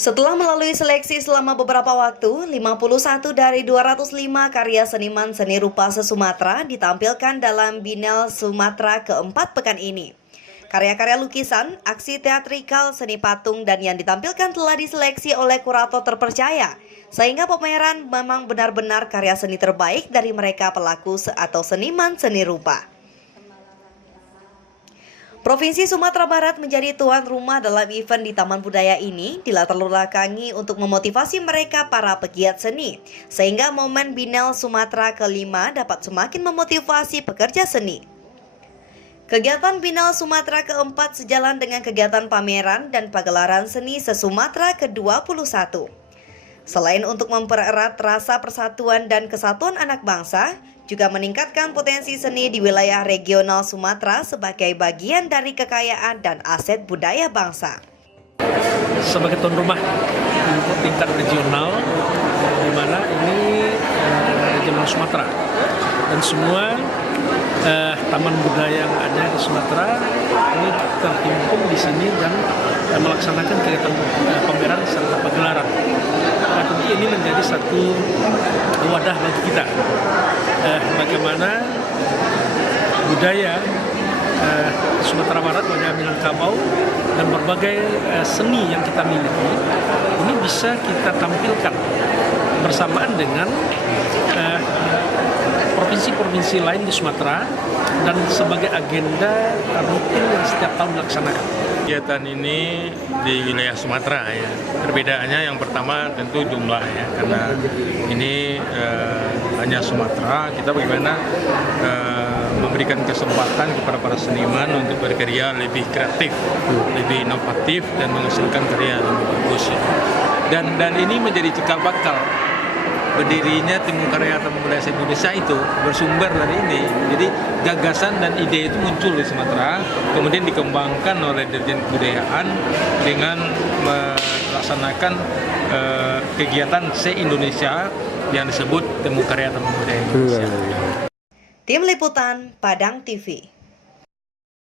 Setelah melalui seleksi selama beberapa waktu, 51 dari 205 karya seniman seni rupa se-Sumatera ditampilkan dalam Biennale Sumatera keempat pekan ini. Karya-karya lukisan, aksi teatrikal, seni patung, dan yang ditampilkan telah diseleksi oleh kurator terpercaya, sehingga pameran memang benar-benar karya seni terbaik dari mereka pelaku atau seniman seni rupa. Provinsi Sumatera Barat menjadi tuan rumah dalam event di Taman Budaya ini dilatar belakangi untuk memotivasi mereka para pegiat seni, sehingga momen Biennale Sumatera ke-5 dapat semakin memotivasi pekerja seni. Kegiatan Biennale Sumatera ke-4 sejalan dengan kegiatan pameran dan pagelaran seni se-Sumatera ke-21. Selain untuk mempererat rasa persatuan dan kesatuan anak bangsa, juga meningkatkan potensi seni di wilayah regional Sumatera sebagai bagian dari kekayaan dan aset budaya bangsa. Sebagai tuan rumah untuk tingkat regional, di mana ini regional Sumatera, dan semua taman budaya yang ada di Sumatera ini terhimpun di sini dan melaksanakan kegiatan pameran serta pagelaran. Nah, tentu ini menjadi satu wadah bagi kita. Bagaimana budaya Sumatera Barat, budaya Minangkabau, dan berbagai seni yang kita miliki ini bisa kita tampilkan bersamaan dengan provinsi-provinsi lain di Sumatera dan sebagai agenda rutin yang setiap tahun dilaksanakan. Kegiatan ini di wilayah Sumatera ya. Perbedaannya yang pertama tentu jumlah ya, karena ini hanya Sumatera. Kita bagaimana memberikan kesempatan kepada para seniman untuk berkarya lebih kreatif, lebih inovatif, dan menghasilkan karya yang lebih bagus ya. Dan ini menjadi cikal bakal berdirinya Tim Karya Taman Budaya Indonesia itu bersumber dari ini. Jadi gagasan dan ide itu muncul di Sumatera, kemudian dikembangkan oleh Dirjen Kebudayaan dengan melaksanakan kegiatan se-Indonesia yang disebut Temu Karya Taman Budaya Indonesia. Tim Liputan Padang TV.